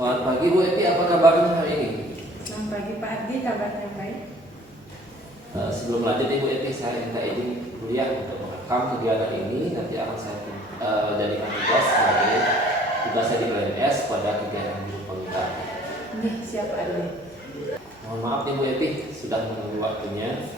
Selamat pagi Bu Epi, apa kabarnya hari ini? Selamat pagi Pak Ardi, kabarnya baik. Sebelum lanjut nih Bu Epi, saya minta izin dulu ya untuk merekam kegiatan ini. Nanti akan saya jadikan tugas sebagai tugas saya di PNS pada kegiatan guru pengikat. Nih, siap Ardi. Mohon maaf nih Bu Epi, sudah menunggu waktunya.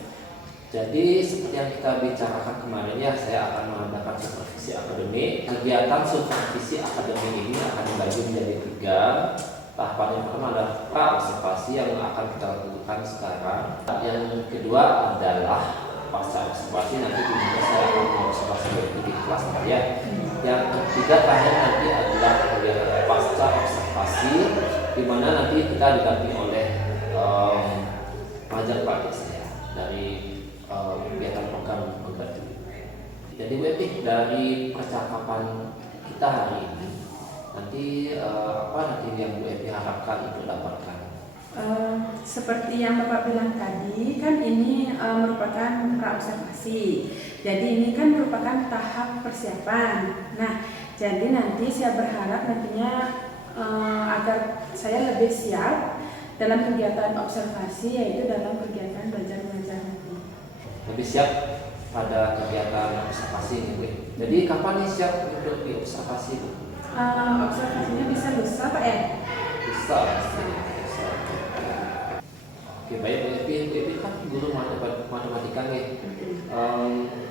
Jadi seperti yang kita bicarakan kemarin ya, saya akan mengadakan supervisi akademik. Kegiatan supervisi akademik ini akan dibagi menjadi 3. Tahapan yang pertama adalah pra-observasi yang akan kita lakukan sekarang. Yang kedua adalah pasca observasi, nanti di mana saya akan mengobservasi di kelas ya. Yang ketiga terakhir nanti adalah kegiatan pasca observasi, di mana nanti kita didampingi oleh pengajar praktik saya dari kegiatan program penggerak. Jadi Bu Epi, dari percakapan kita hari ini nanti apa nanti yang Bu Epi harapkan untuk dapatkan? Seperti yang Bapak bilang tadi, kan ini merupakan pra-observasi. Jadi ini kan merupakan tahap persiapan. Nah, jadi nanti saya berharap nantinya agar saya lebih siap dalam kegiatan observasi, yaitu dalam kegiatan belajar mengajar nanti. Lebih siap pada kegiatan observasi ini Bu. Jadi kapan nih siap untuk diobservasi Bu? Observasinya bisa lusa Pak ya? Bisa. Oke baik Bu Epi kan guru matematika nih.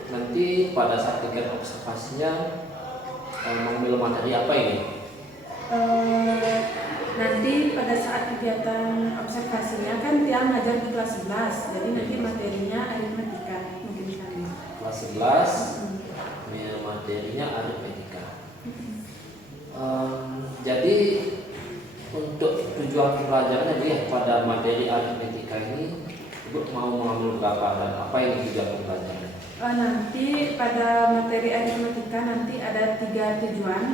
Nanti pada saat kegiatan observasinya mengambil materi apa ini? Nanti pada saat kegiatan observasinya kan dia ngajar di kelas 11, jadi nanti materinya aritmatika mungkin kali. Kelas 11 materinya aritmatika. Jadi untuk tujuan pembelajaran ya pada materi aritmatika ini Ibu mau mengambil berapa dan apa yang tujuan pembelajaran? Nanti pada materi aritmatika nanti ada 3 tujuan.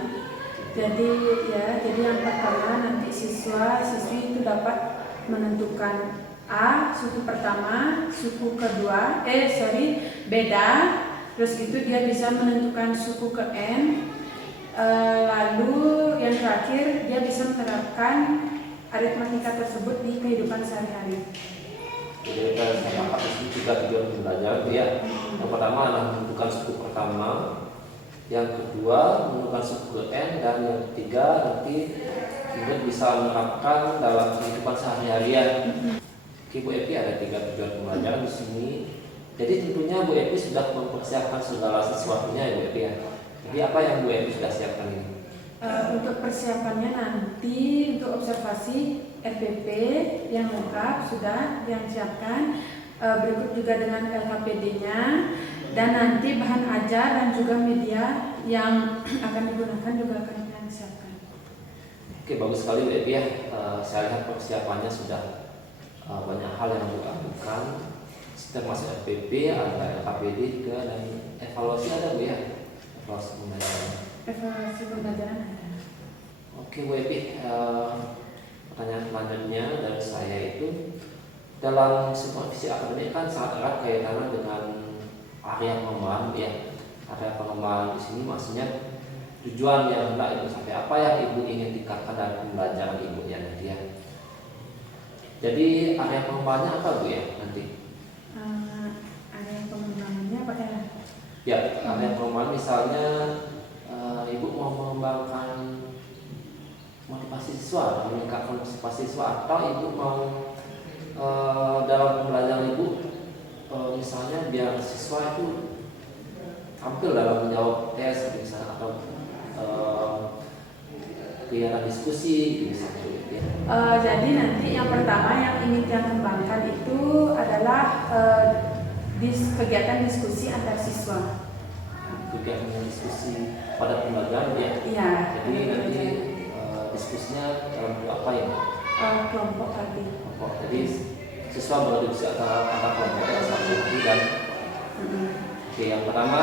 Jadi yang pertama nanti siswi itu dapat menentukan suku pertama, suku kedua, beda. Terus itu dia bisa menentukan suku ke N. Lalu yang terakhir dia bisa menerapkan aritmatika tersebut di kehidupan sehari-hari. Jadi kita sepakat di sini 3 tujuan pembelajaran ya. Yang pertama adalah menentukan suku pertama, yang kedua menentukan suku N, dan yang ketiga nanti murid bisa menerapkan dalam kehidupan sehari-harian. Oke Bu Epi, ada 3 tujuan pembelajaran di sini. Jadi tentunya Bu Epi sudah mempersiapkan segala sesuatunya ya Bu Epi ya. Jadi apa yang Bu Epi sudah siapkan ini? Untuk persiapannya nanti untuk observasi RPP yang lengkap sudah yang siapkan. Berikut juga dengan LKPD-nya, dan nanti bahan ajar dan juga media yang akan digunakan juga akan kita siapkan. Oke, bagus sekali Bu Epi ya. Saya lihat persiapannya sudah banyak hal yang Bu lakukan, termasuk RPP, ada LKPD juga, dan evaluasi ada Bu ya? Evaluasi pembelajaran. Evaluasi pembelajaran ada. Oke Bu Epi, pertanyaan selanjutnya dari saya itu, dalam supervisi akademik kan sangat erat kaitannya dengan area pengembangan ya. Area pengembangan di sini maksudnya tujuan yang hendak Ibu sampai, apa yang Ibu ingin tingkatkan dalam pembelajaran Ibu ya nanti ya. Jadi area pengembangannya apa Bu ya nanti? Area pengembangannya apa ya? Ya, area pengembangan misalnya Ibu mau mengembangkan motivasi siswa, meningkatkan motivasi siswa, atau Ibu mau dalam pembelajaran Ibu misalnya biar siswa itu tampil dalam menjawab tes misalnya, atau kegiatan diskusi misalnya. Jadi nanti yang pertama yang ingin kita kembangkan itu adalah kegiatan diskusi antar siswa. Kegiatan diskusi pada pembelajaran ya. Iya. Jadi nanti diskusinya dalam bentuk apa ya? Kelompok tadi. Jadi siswa berdiskusi antara kelompok yang satu dan oke, yang pertama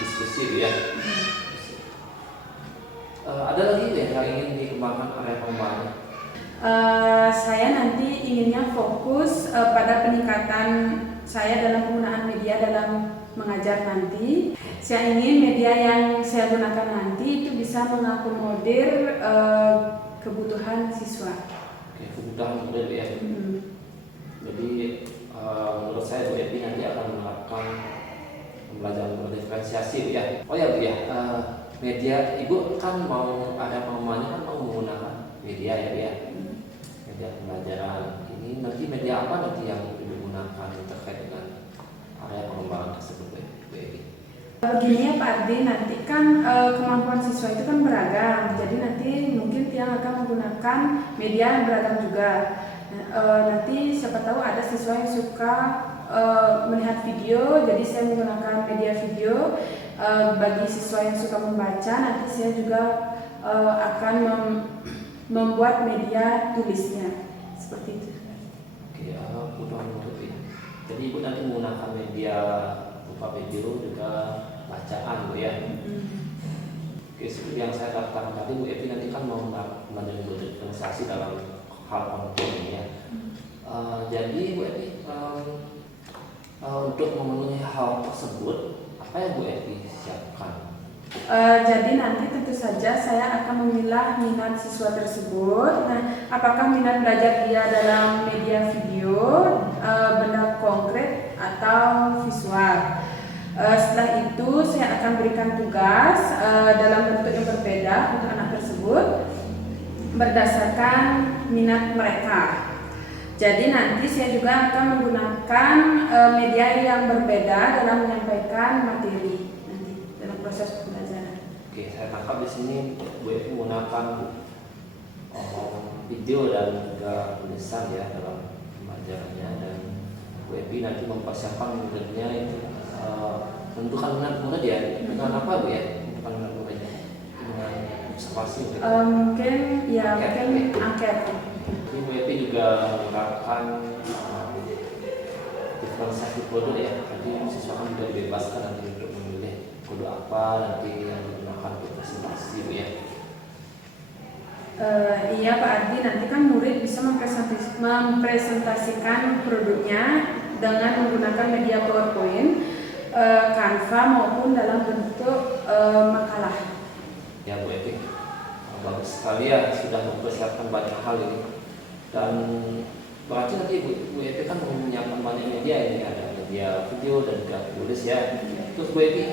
diskusi ya. Ada lagi ya yang ingin dikembangkan area pengembangan? Saya nanti inginnya fokus pada peningkatan saya dalam penggunaan media dalam mengajar nanti. Saya ingin media yang saya gunakan nanti itu bisa mengakomodir kebutuhan siswa. Oke, kebutuhan murid Bu ya. Jadi menurut saya Bu Epi nanti akan menerapkan pembelajaran berdiferensiasi Bu ya. Oh ya Bu ya, media Ibu kan mau ada pemahamannya kan mau menggunakan media ya Bu ya. Media pembelajaran ini nanti media apa nanti yang digunakan terkait dengan area pengembangan tersebut Bu Epi? Begini ya Pak Ardi, nanti kan kemampuan siswa itu kan beragam, jadi nanti mungkin Tiang akan menggunakan media yang beragam juga. Nanti siapa tahu ada siswa yang suka melihat video, jadi saya menggunakan media video. Bagi siswa yang suka membaca, nanti saya juga akan membuat media tulisnya seperti itu. Oke, kebutuhan murid ya. Jadi Ibu nanti menggunakan media berupa video juga bacaan Bu ya. Oke, seperti yang saya katakan tadi Bu Epi nanti kan mau belajar berdiferensiasi dalam hal konten ini ya. Jadi Bu Epi untuk memenuhi hal tersebut apa yang Bu Epi siapkan? Jadi nanti tentu saja saya akan memilah minat siswa tersebut. Nah, apakah minat belajar dia dalam media video, benda konkret atau visual? Setelah itu saya akan berikan tugas dalam bentuk yang berbeda untuk anak tersebut berdasarkan minat mereka. Jadi nanti saya juga akan menggunakan media yang berbeda dalam menyampaikan materi nanti dalam proses pembelajaran. Oke, saya tangkap di sini Bu Epi menggunakan video dan juga tulisan ya dalam pembelajarannya, dan Bu Epi nanti mempersiapkan muridnya itu tentukan minat murid ya. Dengan apa Bu ya? Tentukan minat muridnya dengan observasi. Mungkin ya mungkin angket. Jadi Bu Epi juga menerapkan diferensiasi kode ya. Jadi siswa kan juga dibebaskan nanti untuk memilih kode apa nanti yang digunakan untuk presentasi Bu ya. Iya Pak Ardi, nanti kan murid bisa mempresentasikan produknya dengan menggunakan media PowerPoint, Canva maupun dalam bentuk makalah. Ya Bu Epi, bagus sekali ya sudah mempersiapkan banyak hal ini. Dan berarti nanti Bu Epi kan menyiapkan banyak media ini, ada media video dan juga tulis ya. Terus Bu Epi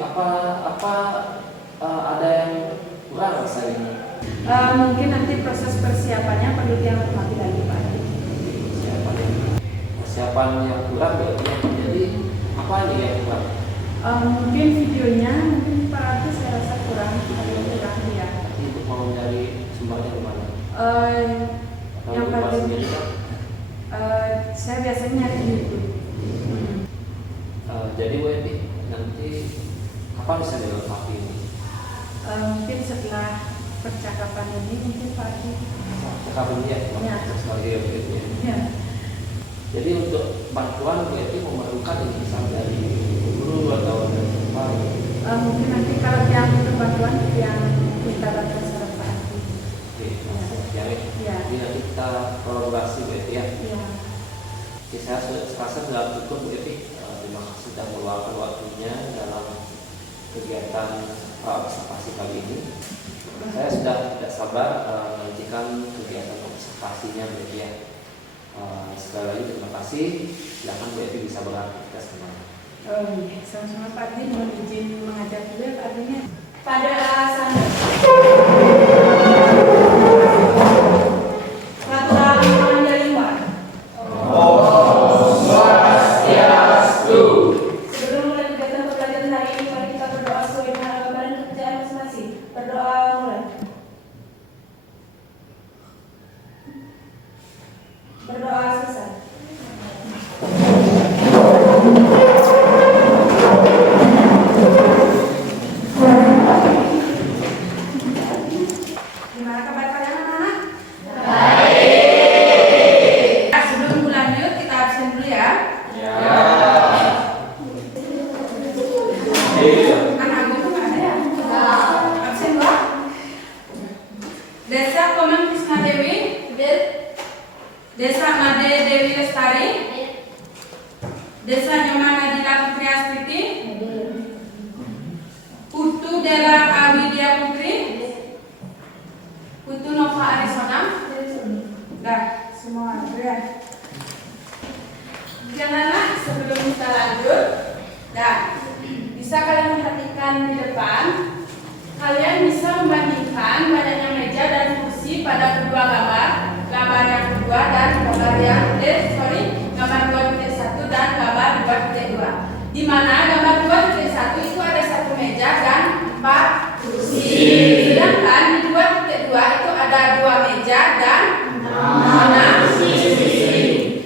ada yang kurang rasanya? Mungkin nanti proses persiapannya perlu yang hormati lagi Pak Ardi. Persiapan yang kurang berarti ya. Jadi apa nih yang kurang? Mungkin videonya mungkin Pak Ardi saya rasa kurang ya. Untuk mau mencari sumbernya di mana? Yang paling saya biasanya nyari di YouTube. Jadi Bu Epi nanti kapan bisa dilengkapi ini? Mungkin setelah percakapan ini mungkin Pak Ardi. Percakapan ya, sekali ya Bu Epi. Ya. Jadi untuk bantuan Bu Epi memerlukan ini misal dari guru atau dari siapa? Mungkin nanti kalau yang butuh bantuan yang minta bantuan secara Pak Ardi. Oke, langsung ya. Jadi nanti kita kolaborasi Bu Epi ya. Iya. Oke, saya rasa sudah cukup Bu Epi. Terima kasih sudah meluangkan waktunya dalam kegiatan observasi kali ini. Saya sudah tidak sabar menantikan kegiatan observasinya Bu Epi ya. Sekali lagi terima kasih. Silakan Bu Epi bisa beraktivitas kembali. Iya, sama-sama Pak Ardi, mohon izin mengajar dulu ya Pak Ardinya. Pada alasan kalian, gambar 2.1 dan gambar 2.2. Di mana gambar 2.1 itu ada satu meja dan 4 kursi. Sedangkan di 2.2 itu ada 2 meja dan 6 kursi.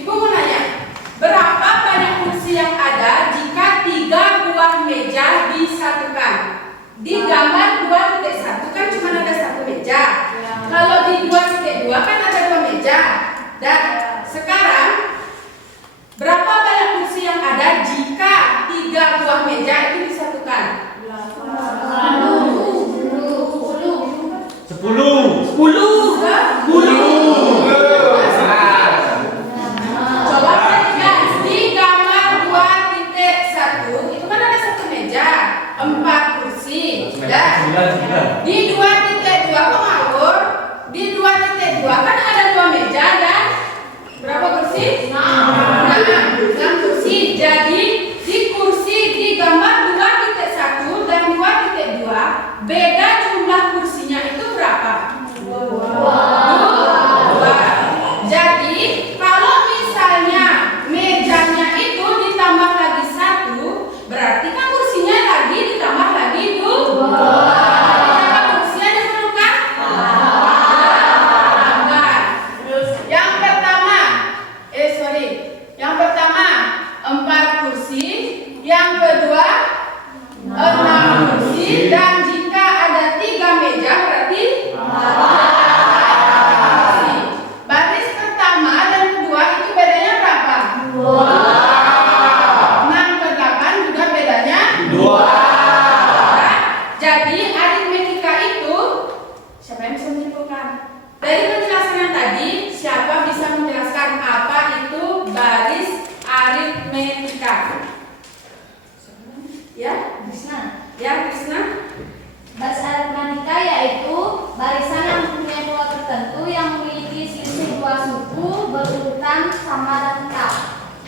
Ibu mau nanya, berapa banyak kursi yang ada jika 3 buah meja disatukan? Di gambar 2.1 kan cuma ada satu meja. Kalau di 2.2 kan ada 2 meja. Dan sekarang berapa banyak kursi yang ada jika 3 buah meja itu disatukan? 10. Coba perhatikan di gambar 2.1 itu kan ada satu meja, 4 kursi. Dan di 2.2 kok ngawur? Di 2.2 kan ada 2 meja dan berapa kursi? 6 kursi. Jadi di kursi di gambar 2.1 dan 2.2 beda jumlah kursinya itu berapa? 2. Jadi kalau misalnya mejanya itu ditambah lagi 1, berarti kan kursinya lagi ditambah lagi 2. Berapa kursi yang diperlukan? 8. Yang pertama 4 kursi, yang kedua 6 kursi, dan jika ada 3 meja berarti 8 kursi. Baris pertama dan kedua itu bedanya berapa? 6 ke 8 juga bedanya 2. Jadi aritmetika itu siapa yang bisa menyimpulkan? Dari penjelasan yang tadi, siapa bisa menjelaskan apa itu baris aritmetika? Ya, Krishna. Krishna. Baris aritmetika yaitu barisan yang mempunyai pola tertentu yang memiliki selisih 2 suku berurutan sama dan tetap.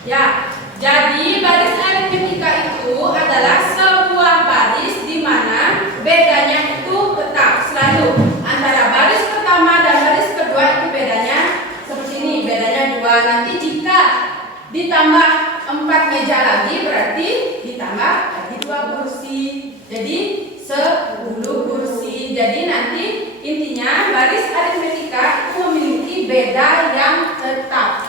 Ya, jadi baris aritmetika itu adalah sebuah baris di mana bedanya itu tetap selalu. Antara baris pertama dan baris kedua itu bedanya seperti ini, bedanya 2. Nanti jika ditambah 4 meja lagi berarti ditambah lagi 2 kursi. Jadi 10 kursi. Jadi nanti intinya baris aritmetika itu memiliki beda yang tetap.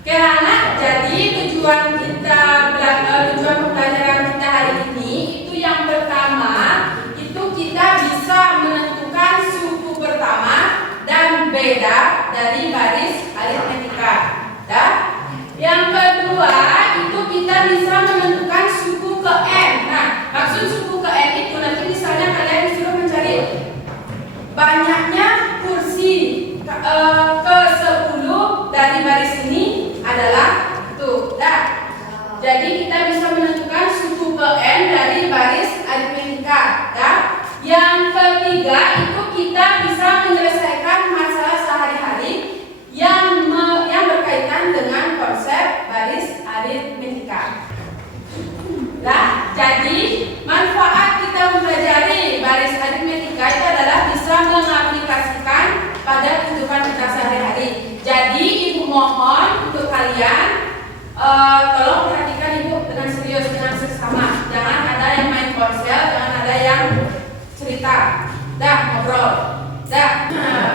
Oke anak, jadi tujuan pembelajaran kita hari ini itu yang pertama itu kita bisa menentukan suku pertama dan beda dari baris aritmetika. Yang kedua itu kita bisa menentukan suku ke n. Nah, maksud suku ke n itu nanti misalnya kalian disuruh mencari banyaknya kursi ke 10 dari baris ini adalah itu. Jadi kita bisa menentukan suku ke n dari baris aritmetika. Yang ketiga itu kita bisa menyelesaikan masalah sehari-hari yang berkaitan dengan konsep baris aritmetika. Jadi manfaat kita mempelajari baris aritmetika itu adalah bisa mengaplikasikan pada kehidupan kita sehari-hari. Jadi ibu mohon untuk kalian tolong perhatikan ibu dengan serius, dengan seksama. Jangan ada yang main ponsel, jangan ada yang cerita, ngobrol.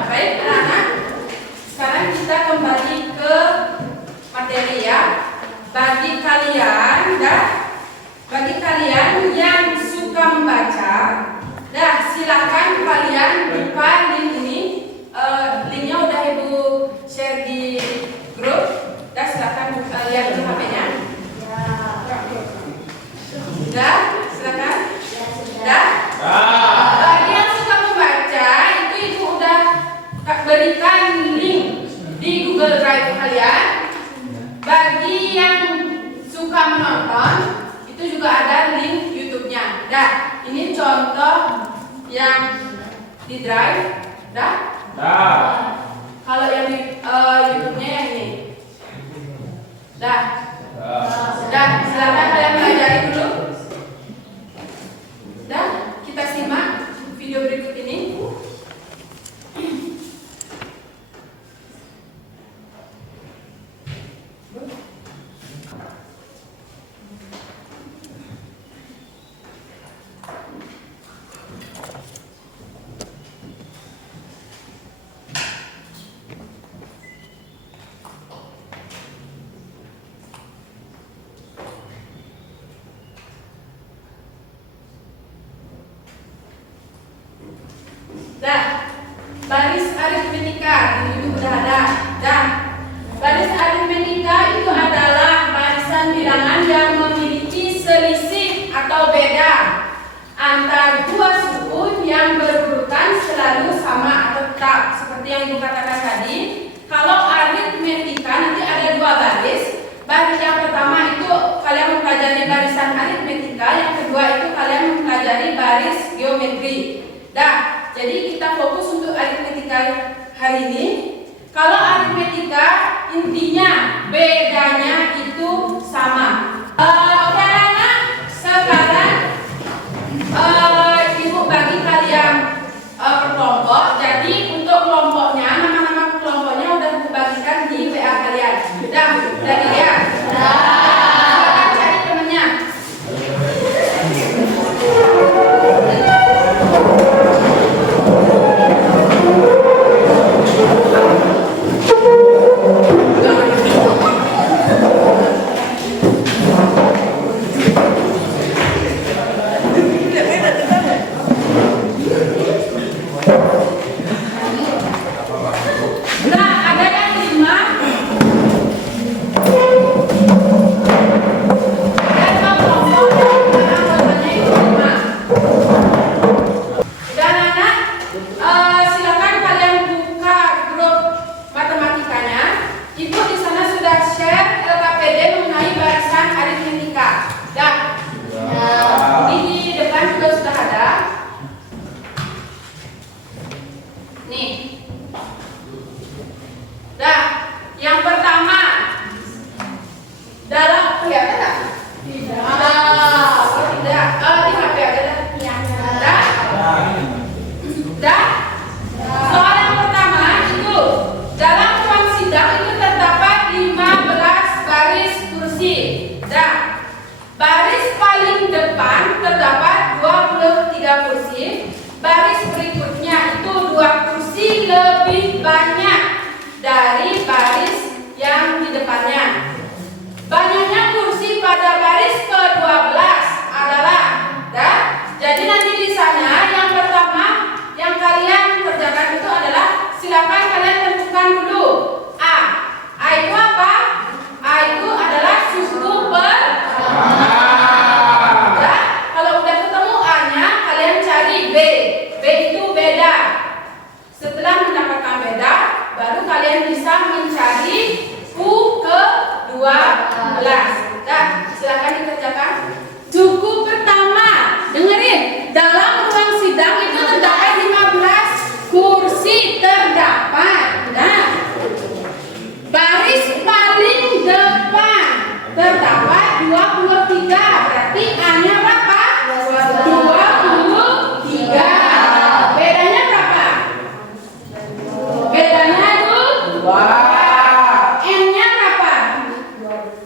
Baik anak-anak, sekarang kita kembali ke materi ya. Bagi kalian yang suka membaca, silakan kalian buka link ini. Linknya udah ibu share di grup. Silakan lihat di HP-nya. Silakan. Bagi yang suka membaca, itu ibu udah berikan link di Google Drive kalian. Bagi yang suka menonton, itu juga ada link YouTube-nya. Ini contoh yang di Drive. Kalau yang di YouTube-nya yang ini. Silakan kalian pelajari dulu. Kita simak video berikut ini. Dah. Baris aritmetika itu udah ada. Dah. Baris aritmetika itu adalah barisan bilangan yang memiliki selisih atau beda antara dua suku yang berurutan selalu sama atau tetap. Seperti yang Ibu katakan tadi, kalau aritmetika nanti ada dua baris. Baris yang pertama itu kalian mempelajari barisan aritmetika, yang kedua itu kalian mempelajari baris geometri. Dah, jadi kita fokus untuk aritmetika hari ini. Kalau aritmetika intinya bedanya itu sama. Oke anak-anak, sekarang Ibu bagi kalian per kelompok. Jadi untuk kelompoknya, nama-nama kelompoknya udah Ibu bagikan di WA kalian. Udah dilihat? Silakan cari temennya. Nah, ada yang 5. Dan kelompok yang anggotanya itu 5. Dan anak, silakan kalian buka grup matematikanya. Ibu di sana sudah share LKPD mengenai barisan aritmetika. Dan di depan juga sudah ada. Nih. Dah, yang pertama dalam kelihatan tak? Tidak. Tidak. Di HP aja dah. Dah. Dah. Soal yang pertama itu dalam ruang sidang itu terdapat 15 baris kursi. Dah. Baris paling depan terdapat 23 kursi. Baris berikutnya itu 2 kursi lebih banyak dari baris yang di depannya. Banyaknya kursi pada baris ke-12 adalah, dah. Jadi nanti di sana yang pertama yang kalian kerjakan itu adalah silakan kalian tentukan dulu A. A itu apa? A itu adalah suku pertama. Dah. Kalau udah ketemu A-nya, kalian cari B. B itu beda. Setelah mendapatkan beda, baru kalian bisa mencari U ke-12. Dah, silakan dikerjakan. Suku pertama, dengerin. Dalam ruang sidang itu terdapat 15 kursi terdapat. Nah, baris paling depan terdapat 23. Berarti A-nya berapa? 23. Bedanya berapa? Bedanya itu 2. N-nya berapa?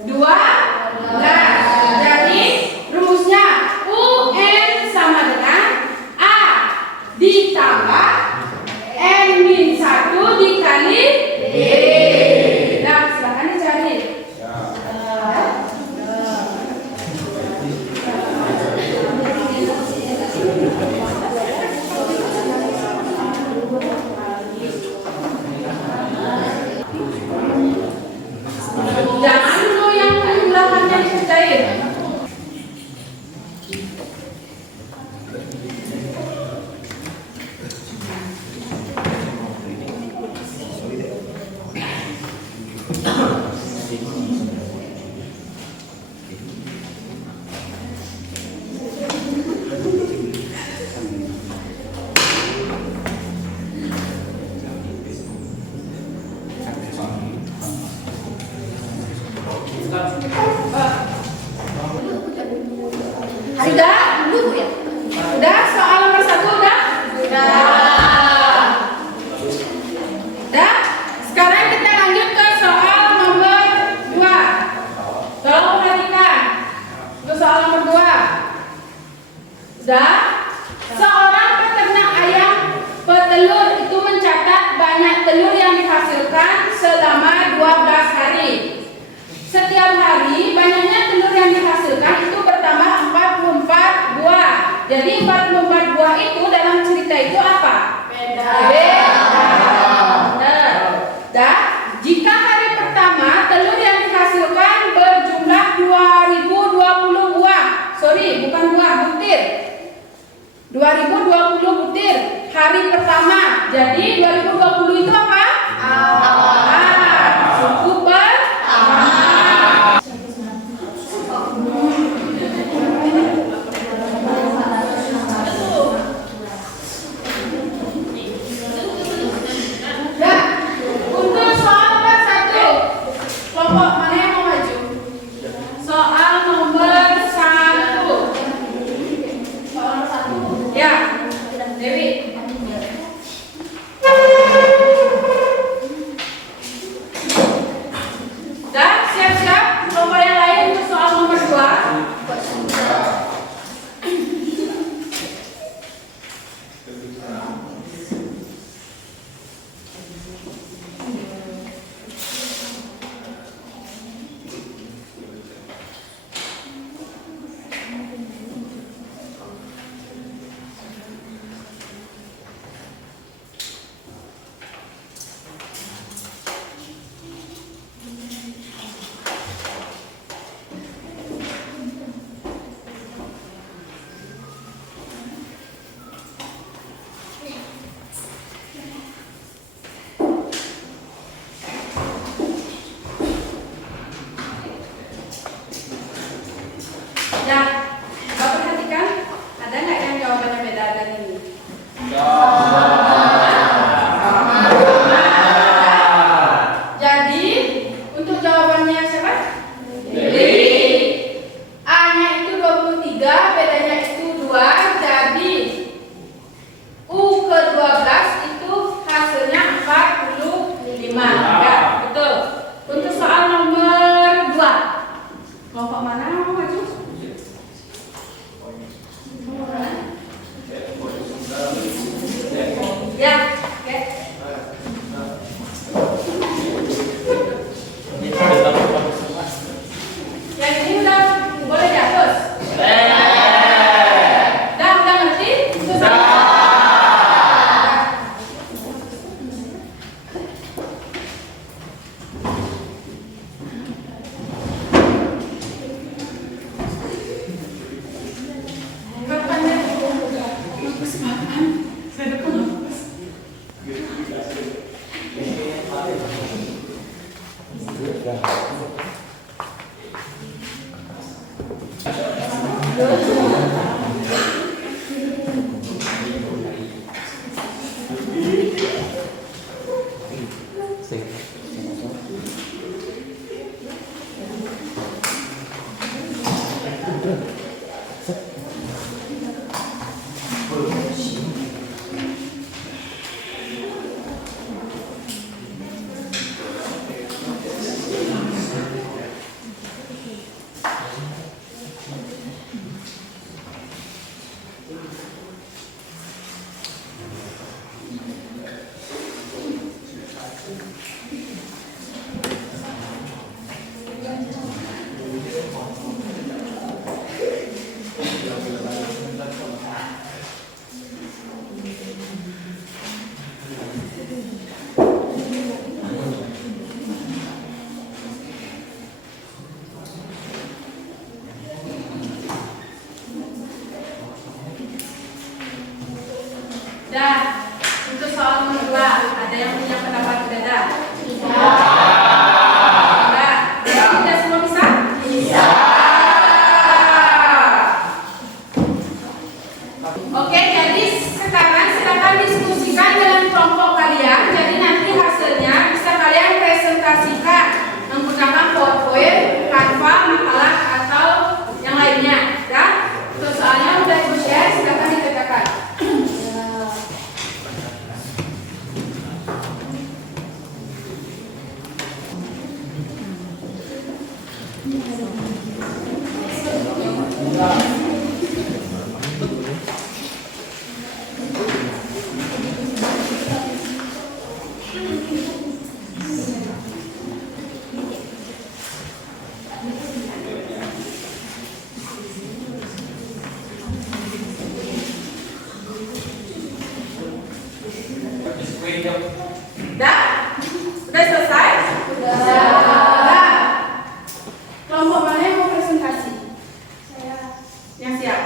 12. Jadi rumusnya UN sama dengan A ditambah N-1 dikali D. Nah, silakan dicari. Jangan dulu yang belakangnya dikerjain. Sudah? Udah? Soal nomor 1 udah? Udah. Dah? Sekarang kita lanjut ke soal nomor 2. Tolong perhatikan. Itu soal nomor 2. Sudah? Seorang peternak ayam petelur itu mencatat banyak telur yang dihasilkan selama 12 hari. Setiap hari banyaknya telur yang dihasilkan itu bertambah 44 buah. Jadi 44 buah itu dalam cerita itu apa? butir. 2020 butir. Hari pertama. Jadi 2020 itu apa? Suku pertama. Dah. Untuk soal nomor 1. Kelompok mana yang mau maju? Soal nomor 1. Soal nomor 1. Ya, Dewi. Dah, siap-siap. Kelompok yang lain untuk soal nomor 2. Ya, Bapak perhatikan, ada nggak yang jawabannya beda dari ini? Jadi, untuk jawabannya siapa? Dewi. A-nya itu 23, bedanya itu 2, jadi U ke 12 itu hasilnya 45. Ya, betul. Untuk soal nomor 2. Kelompok mana mau maju? Ya, oke. Yang ini udah boleh dihapus? Udah ngerti? Susah? Dah, untuk soal nomor 2, ada yang punya pendapat berbeda? Enggak. Tidak semua bisa? Bisa. Oke, jadi sekarang silakan diskusikan dengan kelompok kalian. Jadi nanti hasilnya bisa kalian presentasikan menggunakan PowerPoint, Canva, makalah atau yang lainnya. Ya, untuk soalnya udah di-share, silakan dikerjakan. Dah? Udah selesai? Udah. Kelompok mana yang mau presentasi? Saya. Yang siap?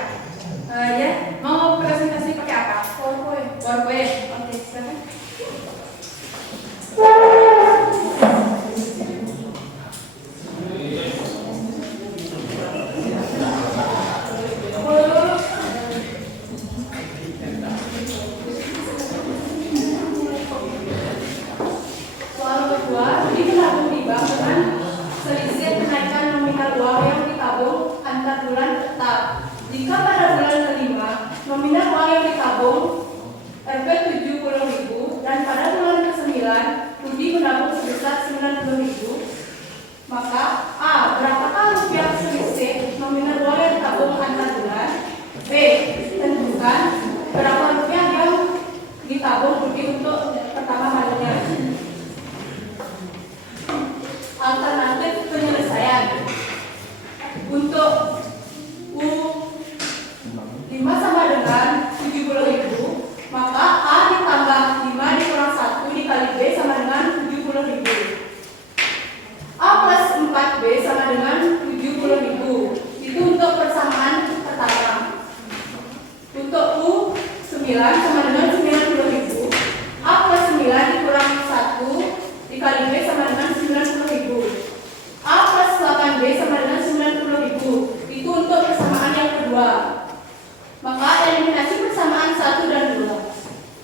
Jika pada bulan kelima nominal uang yang ditabung Rp 70.000 dan pada bulan ke-9 Rudi menabung sebesar 90.000, maka A. Berapakah rupiah selisih nominal uang yang ditabung antar bulan? B. Tentukan berapa rupiah yang ditabung Rudi untuk pertama kalinya. Alternatif penyelesaian. Untuk U 5 sama dengan 70.000, maka A ditambah 5 dikurang 1 dikali B sama dengan 70.000. A plus 4B sama dengan 70.000. Itu untuk persamaan pertama. Untuk U 9 sama dengan 90.000. A plus 9 dikurang 1 dikali B sama dengan 90.000. A plus 8B sama dengan 90.000. Itu untuk persamaan yang kedua. Maka eliminasi persamaan 1 dan 2.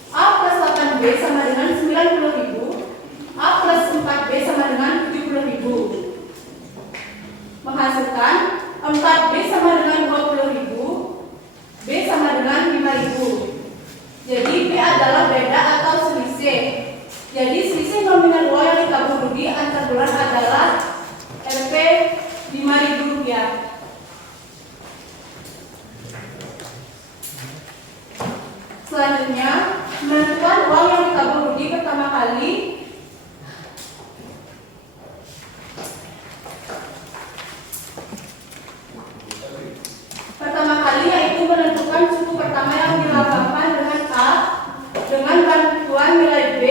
A plus 8B sama dengan 90.000. A plus 4B sama dengan 70.000. Menghasilkan 4B sama dengan 20.000. B sama dengan 5.000. Jadi B adalah beda atau selisih. Jadi selisih nominal uang yang ditabung Rudi antar bulan adalah Rp 5.000. Selanjutnya, menentukan uang yang ditabung Rudi pertama kali. Pertama kali yaitu menentukan suku pertama yang dilambangkan dengan A dengan bantuan nilai B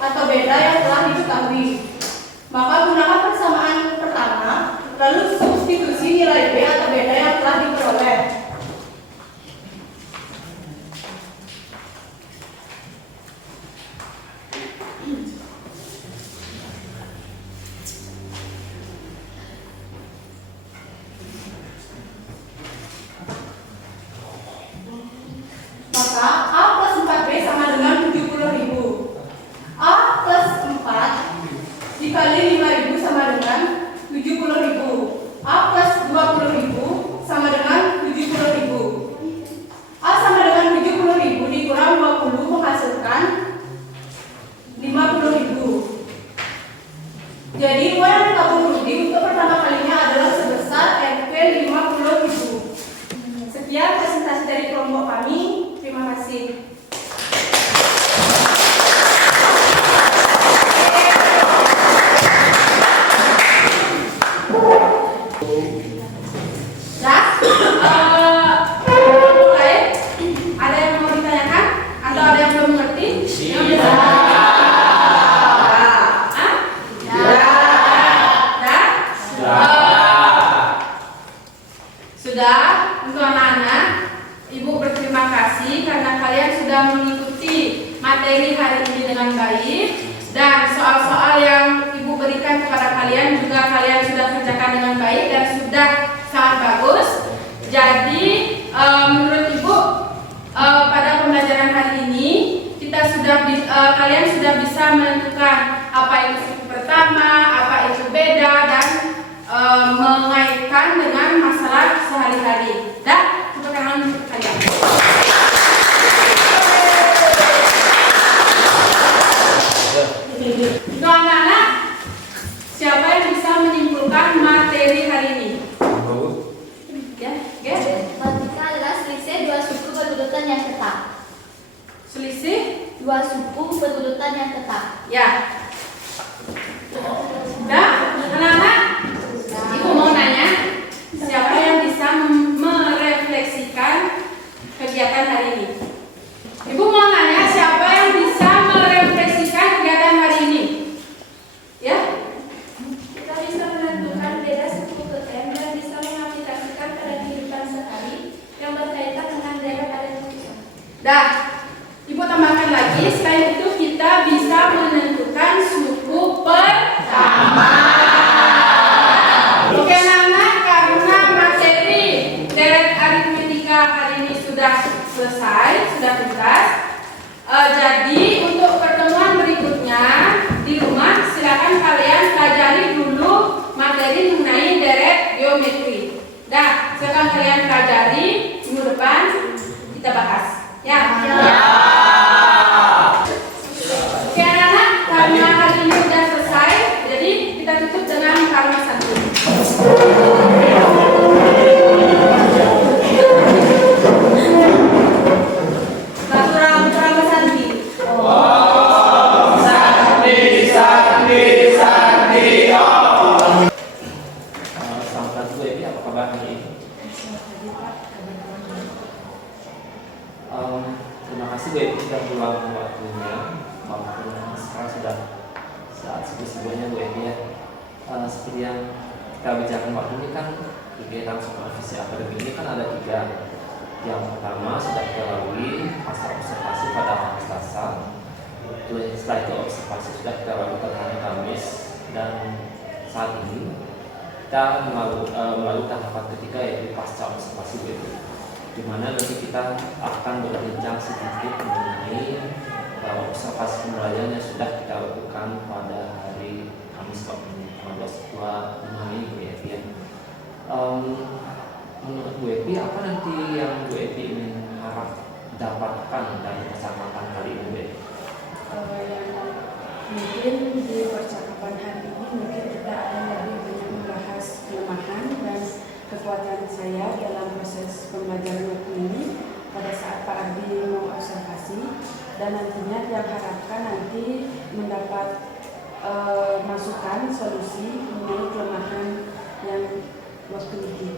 atau beda yang telah diketahui. Maka gunakan persamaan pertama, lalu substitusi nilai B atau beda yang telah diperoleh. Maka A plus 4B sama dengan 70.000. A plus 4 dikali 5.000 sama dengan 70.000. A plus 20.000 sama dengan 70.000. A sama dengan 70.000 dikurang 20 menghasilkan 50.000. Jadi uang yang ditabung Rudi untuk pertama kalinya adalah sebesar Rp 50.000. Sekian presentasi dari kelompok kami. Terima kasih. Mulai. Ada yang mau ditanyakan atau ada yang belum mengerti? Sudah. Untuk anak-anak, Ibu berterima kasih karena kalian sudah mengikuti materi hari ini dengan baik, dan soal-soal yang Ibu berikan kepada kalian juga kalian sudah kerjakan dengan baik dan sudah sangat bagus. Jadi menurut Ibu pada pembelajaran hari ini kalian sudah bisa menentukan apa itu suku pertama, apa itu beda, dan mengaitkan dengan masalah sehari-hari. Dan tepuk tangan untuk kalian. Untuk anak-anak, siapa yang bisa menyimpulkan materi hari ini? Ya, Matematika adalah selisih dua suku berurutan yang tetap. selisih Dua suku berurutan yang tetap. ya. Sudah, anak-anak, Ibu mau nanya, siapa yang bisa merefleksikan kegiatan hari ini? Ibu mau nanya, siapa yang bisa merefleksikan kegiatan hari ini? Ya? Kita bisa menentukan beda suku ke M dan bisa mengaplikasikan pada kehidupan sehari yang berkaitan dengan deret aritmetika. Dah, Ibu tambahkan lagi, selain itu kita bisa menentukan suku pertama. Oke anak-anak, karena materi deret aritmetika hari ini sudah selesai, sudah tuntas. Jadi untuk pertemuan berikutnya di rumah silakan kalian pelajari dulu materi mengenai deret geometri. Dah, silakan kalian pelajari. Ya. Oke anak-anak, karena hari ini sudah selesai, jadi kita tutup dengan kalimat santun. Selamat pagi Bu Epi, apa kabar hari ini? Terima kasih Bu Epi sudah meluangkan waktunya. Walaupun sekarang sudah saat sibuk-sibuknya Bu Epi ya. Seperti yang kita bicarakan waktu ini kan kegiatan supervisi akademik ini kan ada 3. Yang pertama sudah kita lalui masa observasi pada hari Selasa. Setelah itu observasi sudah kita lakukan hari Kamis, dan saat ini kita melalui tahapan ketiga yaitu pasca observasi Bu Epi, di mana nanti kita akan berbincang sedikit mengenai observasi pembelajaran yang sudah kita lakukan pada hari Kamis waktu ini tanggal 22 ini Bu Epi ya. Menurut Bu Epi, apa nanti yang Bu Epi ingin harap dapatkan dari percakapan kali ini Bu Epi? Yang mungkin di percakapan hari ini mungkin kita akan lebih banyak membahas kelemahan dan kekuatan saya dalam proses pembelajaran waktu ini pada saat Pak Ardi mengobservasi, dan nantinya diharapkan nanti mendapat masukan solusi mengenai kelemahan yang waktu ini.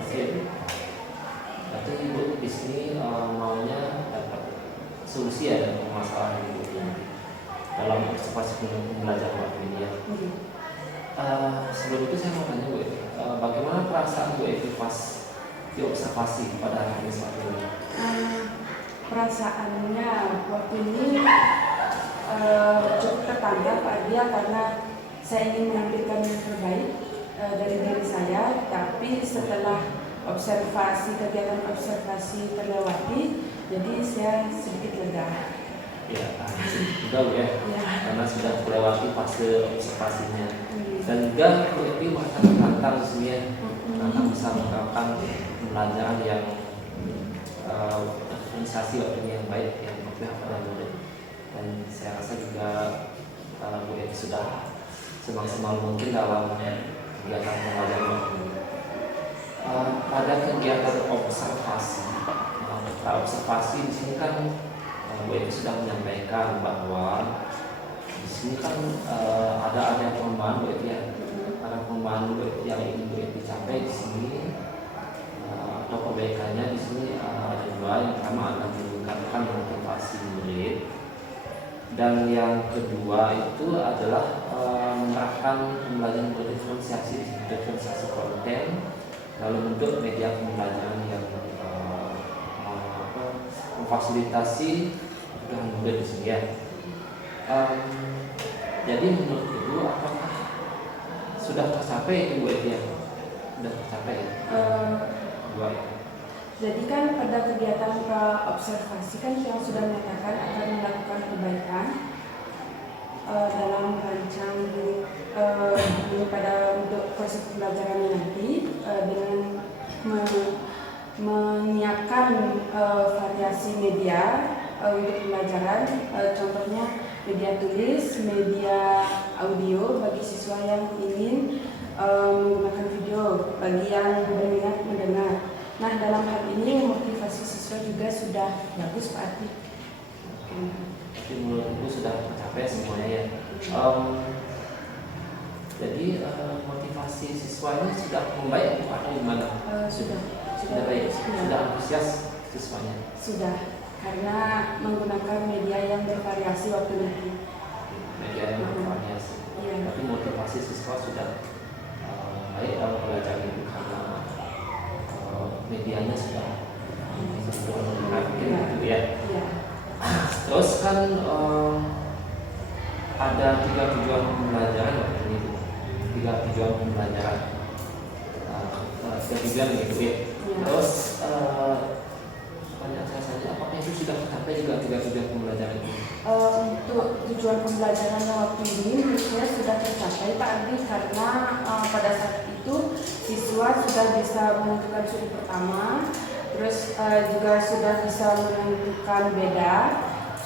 Oke. Berarti Ibu di sini maunya dapat solusi ya dari permasalahan Ibu dalam observasi pembelajaran waktu ini ya. Sebelum itu saya mau tanya Bu Epi, bagaimana perasaan Bu Epi pas diobservasi pada hari Kamis waktu ini? Perasaannya waktu ini cukup tertantang Pak Ardia, karena saya ingin menampilkan yang terbaik dari diri saya, tapi setelah kegiatan observasi terlewati, jadi saya sedikit lega. Ya, juga Bu ya, karena sudah melewati fase observasinya. Dan juga Bu Epi merasa tertantang di sini ya, karena bisa melakukan pembelajaran yang organisasi waktu ini yang baik, yang berpihak pada murid. Dan saya rasa juga Bu Epi sudah semaksimal mungkin dalam kegiatan pembelajaran waktu ini. Pada kegiatan observasi, observasi di sini kan Bu Epi sudah menyampaikan bahwa di sini kan ada perubahan Bu Epi ya, ada perubahan Bu Epi yang ingin Bu Epi capai di sini, atau perbaikannya di sini ada 2. Yang pertama adalah meningkatkan motivasi murid, dan yang kedua itu adalah menerapkan pembelajaran berdiferensiasi konten dalam bentuk media pembelajaran yang memfasilitasi kebutuhan murid di sini ya. Jadi menurut Ibu, apakah sudah tercapai itu Bu Epi ya? Sudah tercapai ya? Jadi kan pada kegiatan observasi kan yang sudah menyatakan akan melakukan perbaikan dalam merancang pada untuk proses pembelajarannya nanti, dengan menyiapkan variasi media untuk pembelajaran, contohnya media tulis, media audio bagi siswa yang ingin menggunakan video, bagi yang berminat mendengar. Nah, dalam hal ini motivasi siswa juga sudah bagus Pak Ardi. Jadi menurut Ibu sudah tercapai semuanya ya. Jadi motivasi siswanya sudah membaik atau gimana? Sudah baik, sudah antusias siswanya. Sudah, karena menggunakan media yang bervariasi waktu nanti. Media yang bervariasi. Iya. Tapi motivasi siswa sudah baik dalam belajar itu karena medianya sudah menarik gitu ya. Iya. Terus kan ada 3 tujuan pembelajaran waktu ini, 3 tujuan pembelajaran, 3 tujuan gitu ya. Terus pertanyaan saya saja, apakah itu sudah tercapai juga 3 tujuan pembelajaran itu? Untuk tujuan pembelajaran waktu ini menurut saya sudah tercapai Pak Ardi, karena pada saat itu siswa sudah bisa menentukan sudut pertama, Terus juga sudah bisa menentukan beda,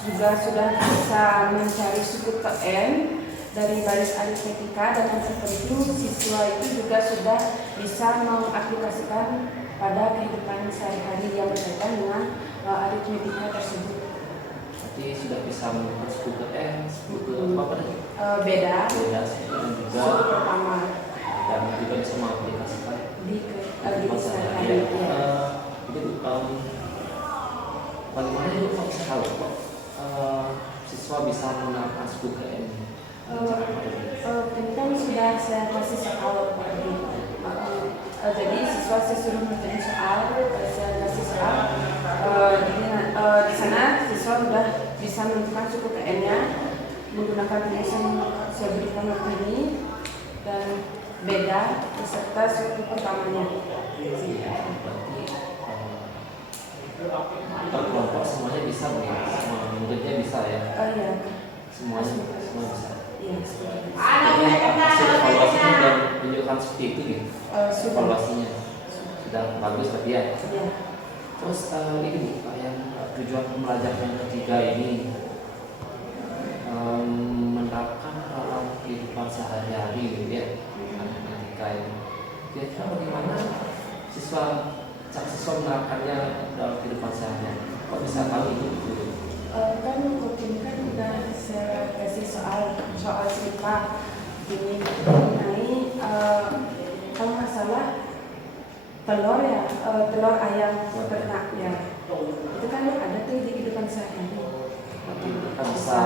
juga sudah bisa mencari suku TM dari baris aritmetika, dan yang terpenting siswa itu juga sudah bisa mengaplikasikan pada kehidupan sehari-hari yang berkaitan dengan aritmetika tersebut. Berarti sudah bisa menemukan suku ke M, suku ke apa tadi? Beda, Suku dan juga suku pertama dan juga bisa mengaplikasikan di kehidupan sehari-hari. sehari-hari. Jadi bagaimana itu kok bisa tahu kok siswa bisa menerapkan suku ke M? Ini kan sudah saya kasih soal tadi. Jadi siswa saya suruh mengerjain soal, saya kasih soal. Di sana siswa sudah bisa menentukan suku KM-nya menggunakan rumus yang saya berikan waktu ini, dan beda beserta suku pertamanya. Berarti kelompok semuanya bisa nih, semua muridnya bisa ya? Iya. Semua bisa. Iya, seperti itu. Jadi hasil evaluasinya sudah menunjukkan seperti itu gitu. Sudah. Evaluasinya sudah bagus tadi ya. Iya. Terus ini Bu, yang tujuan pembelajaran yang ketiga ini menerapkan dalam kehidupan sehari-hari gitu ya, ketika ini. Kira-kira bagaimana cara siswa menerapkannya dalam kehidupan sehari-hari? Kok bisa tahu itu? Kan mungkin kan udah saya kasih soal cerita ini mengenai kalau nggak salah telur ya, telur ayam ternak ya, itu kan ada tuh di kehidupan sehari-hari. Kita Bisa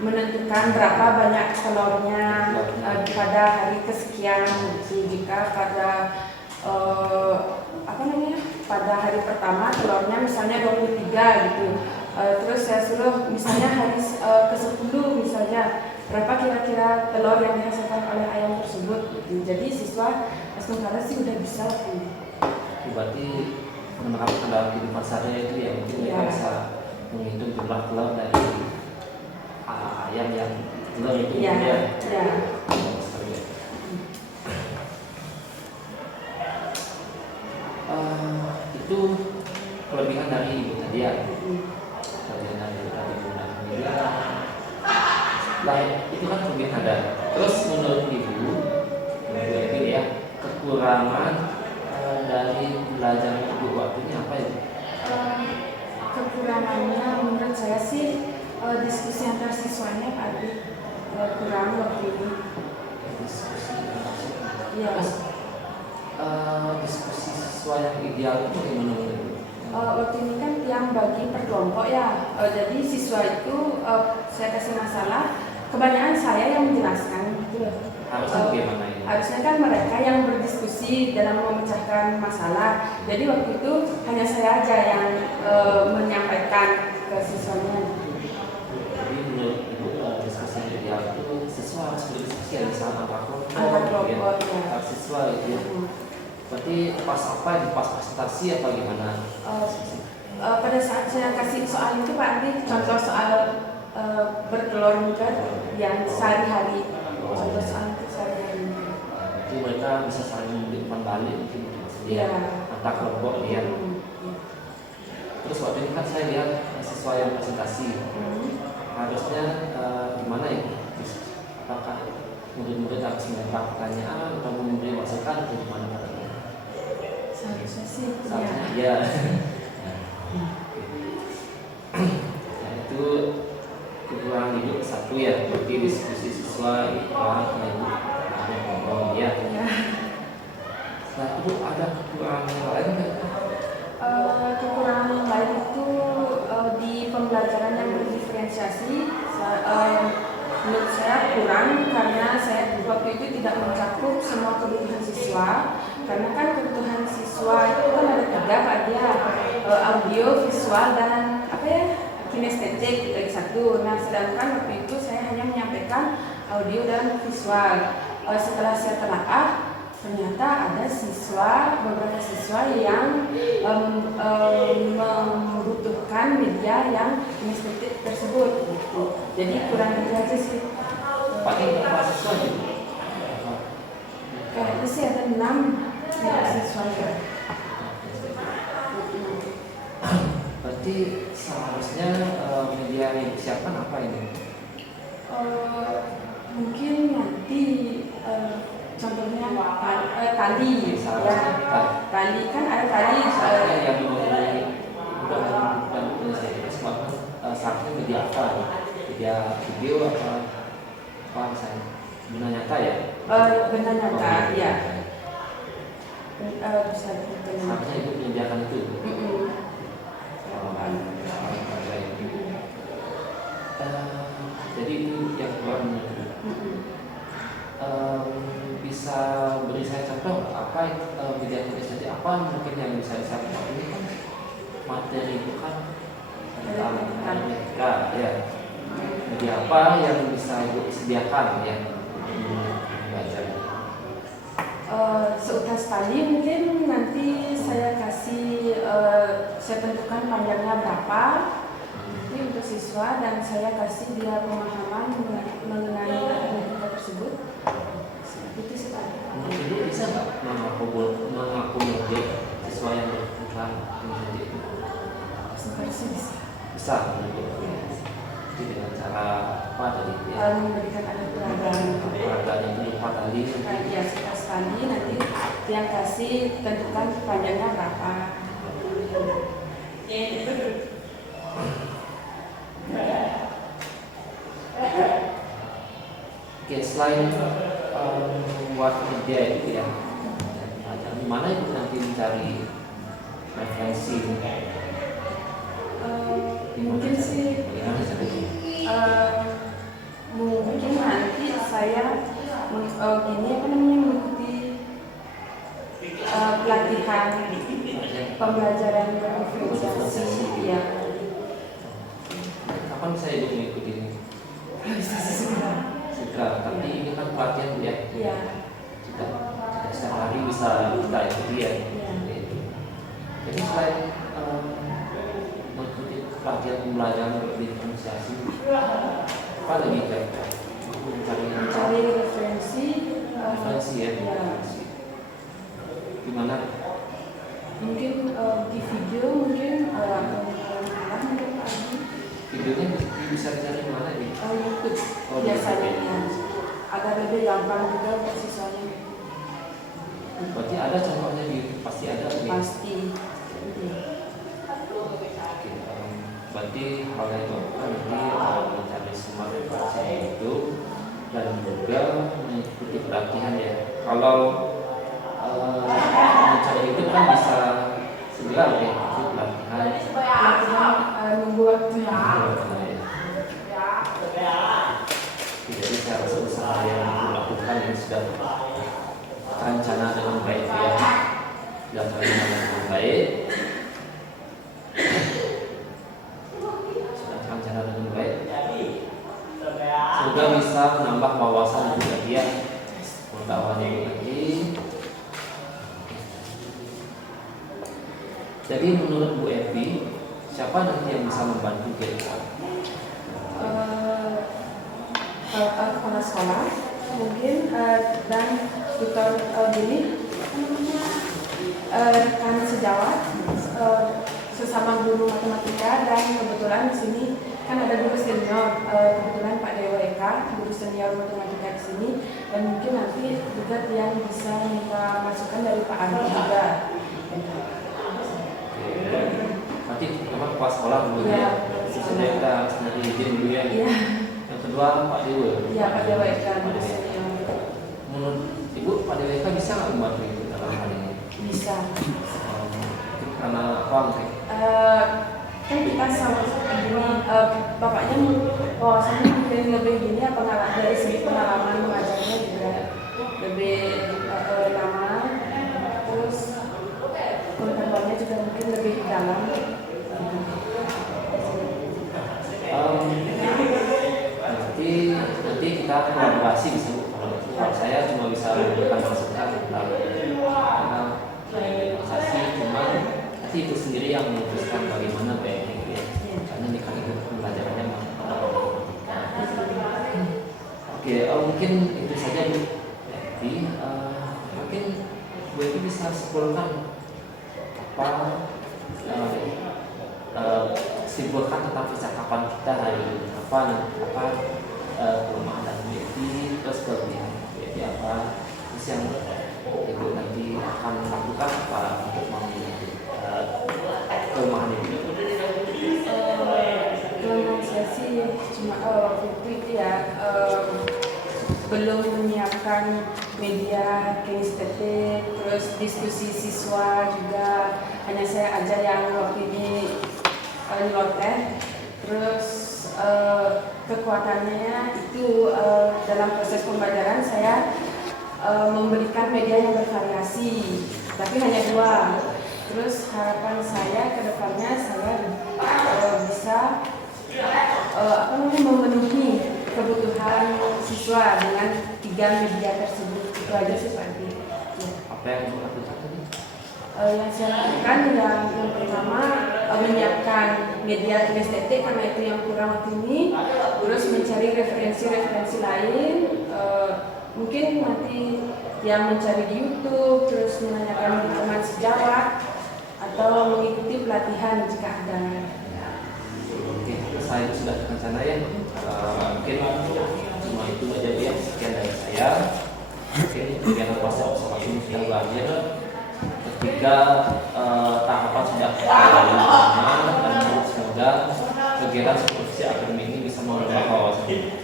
menentukan berapa banyak telurnya pada hari kesekian. Jika pada pada hari pertama telurnya misalnya 23 gitu. Terus saya suruh misalnya hari ke-10 misalnya berapa kira-kira telur yang dihasilkan oleh ayam tersebut. Jadi siswa sementara sih udah bisa. Berarti menerapkan dalam kehidupan sehari itu ya mungkin mereka bisa menghitung jumlah telur dari ayam yang telur itu ya. Itu kelebihan dari ibu tadi ya. Kelebihan dari ibu tadi nah itu kan kelebihan ada. Terus menurut ibu ya, kekurangan dari belajar ibu waktunya apa ya? Kekurangannya menurut saya sih diskusi antar siswanya kurang waktu ini. Diskusi Iya. Terus diskusi siswa yang ideal itu bagaimana menurut ibu? Waktu ini kan yang bagi per kelompok ya. Jadi siswa itu saya kasih masalah, kebanyakan saya yang menjelaskan gitu. Harusnya bagaimana ini? Harusnya kan mereka yang berdiskusi dalam memecahkan masalah. Jadi waktu itu hanya saya aja yang menyampaikan ke siswanya. Jadi menurut ibu diskusi yang ideal itu siswa harus berdiskusi ya misalnya antar Kelompok, ya. antar siswa gitu ya. Berarti pas apa? Pas presentasi apa gimana? Pada saat saya kasih soal itu Pak Andi, contoh soal bertelur juga yang sehari-hari, contoh soal itu sehari-hari. Jadi mereka bisa saling memberikan balik mungkin Iya. antar kelompok ya. Terus waktu ini kan saya lihat siswa yang presentasi, harusnya gimana ya? Apakah murid-murid harus melempar pertanyaan atau memberi masukan atau gimana Pak? Seharusnya sih Ya. Nah, itu kekurangan hidup satu ya, berarti diskusi siswa kurang ya. Nah itu ada kekurangan yang lain nggak? Kekurangan yang lain itu di pembelajaran yang berdiferensiasi, menurut saya kurang karena saya waktu itu tidak mencakup semua kebutuhan siswa. Karena kan kebutuhan siswa itu kan ada 3 Pak dia, audio, visual, dan kinestetik dari 1. Nah sedangkan waktu itu saya hanya menyampaikan audio dan visual. Setelah saya telaah, ternyata ada beberapa siswa yang membutuhkan media yang kinestetik tersebut. Gitu. Jadi kurang itu aja sih. Pakai berapa siswa gitu? Itu sih ada 6 siswa. Berarti seharusnya media yang disiapkan apa ini? Mungkin nanti contohnya tali Seharusnya tali kan ada tali Seharusnya yang dan saya semua seharusnya media apa? Media video apa misalnya? Benda nyata ya? benda nyata ya. Bisa Seharusnya ibu menyediakan itu. Jadi itu yang keluar bisa beri saya contoh apa media tulis nanti apa mungkin yang bisa disampaikan ini kan materi itu kan tentang etika ya. Media apa yang bisa ibu sediakan ya? Belajar. Seutas tali mungkin nanti saya kasih saya tentukan panjangnya berapa nanti untuk siswa dan saya kasih dia pemahaman mengenai etika tersebut. Itu sekali. Ibu bisa nggak mengakomodir siswa yang berkebutuhan menjadi itu? Seharusnya bisa. Bisa jadi dengan cara apa tadi ya? Memberikan ada peragaan. Peragaan itu lupa tadi. Ya seutas tali nanti yang kasih tentukan panjangnya berapa. Oke, selain membuat media itu ya, di mana itu nanti mencari referensi? Mungkin sih Bagaimana caranya? mungkin nanti saya mengikuti pelatihan pembelajaran diferensiasi ya. Kapan saya ikut mengikuti ini? Segera, tapi ini kan pelatihan ya. Iya. Tidak setiap hari bisa kita ikuti ya. Jadi selain mengikuti pelatihan pembelajaran diferensiasi, apa lagi kira-kira? Mencari referensi ya. ya. Gimana? Mungkin di video mungkin Videonya bisa dicari di mana nih? YouTube Oh, biasanya agar lebih gampang juga buat siswanya. Berarti ada contohnya di YouTube, pasti ada nih. Pasti. Berarti hal yang dilakukan nanti mencari semua referensi itu dan juga mengikuti pelatihan ya. Kalau mencari itu kan bisa segera ya, ikut pelatihan. Nunggu waktu Jadi saya rasa usaha yang dilakukan ini sudah terencana dengan baik ya, sudah terencana dengan baik. Semoga bisa menambah wawasan juga dia pengetahuan yang lagi. Jadi menurut Bu Evi, siapa nanti yang bisa membantu kita? Kepala sekolah mungkin dan tutor gini rekan sejawat sesama guru matematika dan kebetulan di sini kan ada guru senior kebetulan Pak Dewa Eka guru senior matematika di sini dan mungkin nanti juga yang bisa minta masukan dari Pak Andi juga. Nanti memang kepala sekolah dulu ya. Sudah kita sendiri izin dulu ya. Yang kedua Pak Dewa. Iya Pak Dewa Eka Pak guru Dewa. senior. Menurut Ibu Pak Dewa Eka bisa nggak membantu itu dalam hal ini? Bisa. Karena apa mungkin? Kan kita sama ini bapaknya bahwasanya mungkin lebih gini ya dari segi pengalaman mengajarnya juga lebih lama terus pengetahuannya juga mungkin lebih dalam. Nanti kita kolaborasi bisa Bu. Kalau saya cuma bisa memberikan masukan tentang organisasi cuma nanti itu sendiri yang memutuskan bagaimana baiknya gitu ya. Karena ini kan itu pembelajarannya Oke, mungkin itu saja Bu. Jadi mungkin Bu itu bisa simpulkan apa menyimpulkan tentang percakapan kita hari ini apa kelemahan dan WFI, terus kelebihan WFI apa, terus yang Ibu nanti akan melakukan apa untuk menghilangkan kelemahan ini. Kelemahan saya sih cuma waktu itu ya belum menyiapkan media kinestetik, terus diskusi siswa juga hanya saya aja yang waktu ini nyeloteh. Terus kekuatannya itu dalam proses pembelajaran saya memberikan media yang bervariasi, tapi hanya 2. Terus harapan saya ke depannya saya bisa memenuhi kebutuhan siswa dengan 3 media tersebut. Itu aja sih Pak Adi. Ya. Apa yang Ibu lakukan tadi? Yang saya lakukan yang pertama menyiapkan media kinestetik karena itu yang kurang waktu ini, terus mencari referensi lain, mungkin nanti yang mencari di YouTube, terus menanyakan teman sejawat atau mengikuti pelatihan jika ada. Oke, saya sudah rencana ya. Mungkin cuma itu aja ya. Sekian dari saya. Mungkin kegiatan proses observasi sudah berakhir. Ketika tahapan sudah dilakukan dan semoga kegiatan supervisi akademik ini bisa menambah wawasan.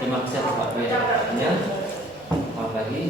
Terima kasih atas waktu yang diberikannya. Selamat pagi.